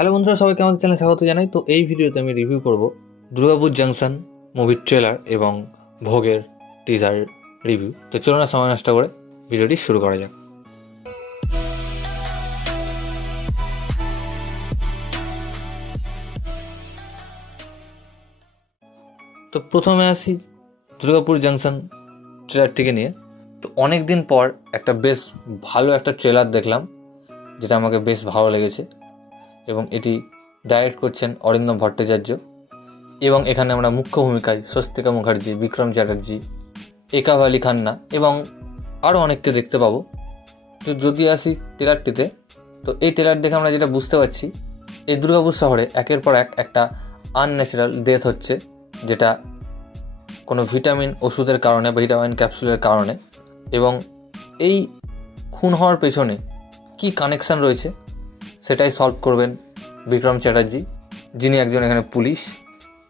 Hello বন্ধুরা, সবাইকে আমাদের চ্যানেলে স্বাগত জানাই। তো এই ভিডিওতে আমি রিভিউ করব দুর্গাপুর জাংশন মুভির ট্রেলার এবং ভোগের টিজার রিভিউ। তো চলো না সময় নষ্ট করে ভিডিওটি শুরু করা যাক। তো প্রথমে আসি দুর্গাপুর জাংশন ট্রেলারটিকে নিয়ে। তো অনেক দিন পর একটা বেশ ভালো একটা ট্রেলার দেখলাম, যেটা আমাকে বেশ ভালো লেগেছে এবং এটি ডাইরেক্ট করছেন অরিন্দম ভট্টাচার্য এবং এখানে আমরা মুখ্য ভূমিকায় স্বস্তিকা মুখার্জি, বিক্রম চ্যাটার্জি, একা আলী খান্না এবং আরও অনেককে দেখতে পাবো। তো যদি আসি ট্রেলারটিতে, তো এই ট্রেলার দেখে আমরা যেটা বুঝতে পারছি, এই দুর্গাপুর শহরে একের পর একটা আনন্যাচারাল ডেথ হচ্ছে, যেটা কোনো ভিটামিন ওষুধের কারণে বা ভিটামিন ক্যাপসুলের কারণে। এবং এই খুন হওয়ার পেছনে কি কানেকশান রয়েছে সেটাই সলভ করবেন বিক্রম চ্যাটার্জি, যিনি একজন এখানে পুলিশ।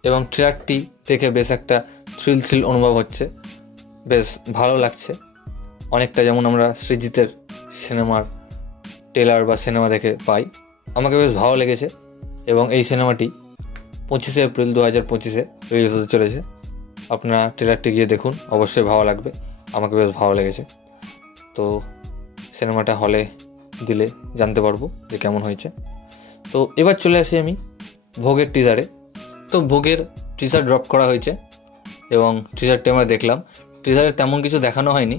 এবং ট্রেলারটি দেখে বেশ একটা থ্রিল অনুভব হচ্ছে, বেশ ভালো লাগছে, অনেকটা যেমন আমরা সৃজিতের সিনেমার ট্রেলার বা সিনেমা দেখে পাই। আমাকে বেশ ভালো লেগেছে এবং এই সিনেমাটি 25 এপ্রিল 2025 রিলিজ হতে চলেছে। আপনারা ট্রেলারটি গিয়ে দেখুন, অবশ্যই ভালো লাগবে। আমাকে বেশ ভালো লেগেছে। তো সিনেমাটা হলে দিলে জানতে পারবো যে কেমন হয়েছে। তো এবার চলে আসি আমি ভোগের টিজারে। তো ভোগের টিজার ড্রপ করা হয়েছে এবং টিজারটি আমরা দেখলাম। টিজারে তেমন কিছু দেখানো হয়নি,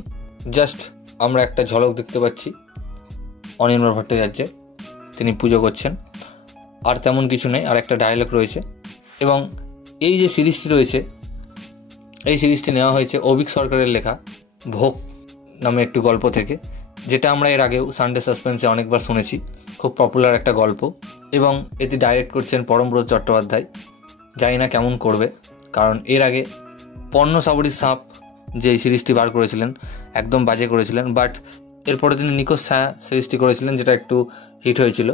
জাস্ট আমরা একটা ঝলক দেখতে পাচ্ছি অনির্বাণ ভট্টাচার্যের, তিনি পুজো করছেন, আর তেমন কিছু নেই। আর একটা ডায়লগ রয়েছে। এবং এই যে সিরিজটি রয়েছে, এই সিরিজটি নেওয়া হয়েছে অভিক সরকারের লেখা ভোগ নামে একটি গল্প থেকে, যেটা আমরা এর আগেও সানডে সাসপেন্সে অনেকবার শুনেছি। খুব পপুলার একটা গল্প এবং এটি ডাইরেক্ট করছেন পরমব্রত চট্টোপাধ্যায়। জানি না কেমন করবে, কারণ এর আগে পর্ণ সাবরীর সাপ যে সিরিজটি বার করেছিলেন একদম বাজে করেছিলেন, বাট এরপরে তিনি নিখোঁজ ছায়া সিরিজটি করেছিলেন, যেটা একটু হিট হয়েছিল।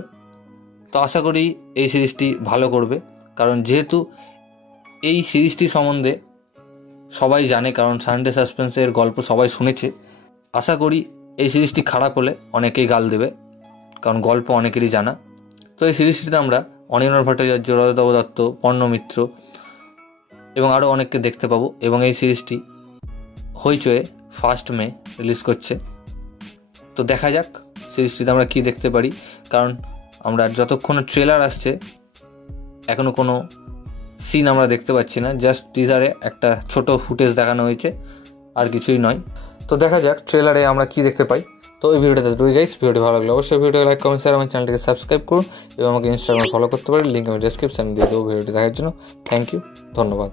তো আশা করি এই সিরিজটি ভালো করবে, কারণ যেহেতু এই সিরিজটি সম্বন্ধে সবাই জানে, কারণ সানডে সাসপেন্সের গল্প সবাই শুনেছে। আশা করি এই সিরিজটি খারাপ হলে অনেকেই গাল দেবে, কারণ গল্প অনেকেরই জানা। তো এই সিরিজটিতে আমরা অনির্বাণ ভট্টাচার্য, রজতাভ দত্ত, পর্ণ মিত্র এবং আরও অনেককে দেখতে পাবো। এবং এই সিরিজটি হইচয়ে 1 মে রিলিজ করছে। তো দেখা যাক সিরিজটিতে আমরা কি দেখতে পারি, কারণ আমরা যতক্ষণ ট্রেলার আসছে এখনও কোনো সিন আমরা দেখতে পাচ্ছি না, জাস্ট টিজারে একটা ছোট ফুটেজ দেখানো হয়েছে, আর কিছুই নয়। তো দেখা যাক ট্রেলারে আমরা কি দেখতে পাই। তো এই ভিডিওটাতে দুই গাইস, ভিডিওটি ভালো লাগলে অবশ্যই ভিডিওটি লাইক, কমেন্ট, শেয়ার, আমার চ্যানেলটিকে সাবস্ক্রাইব করুন এবং আমাকে ইনস্টাগ্রামে ফলো করতে পারেন। লিঙ্ক আমি ডেসক্রিপশানে দিয়ে দেবো ভিডিওটি দেখার জন্য। থ্যাংক ইউ, ধন্যবাদ।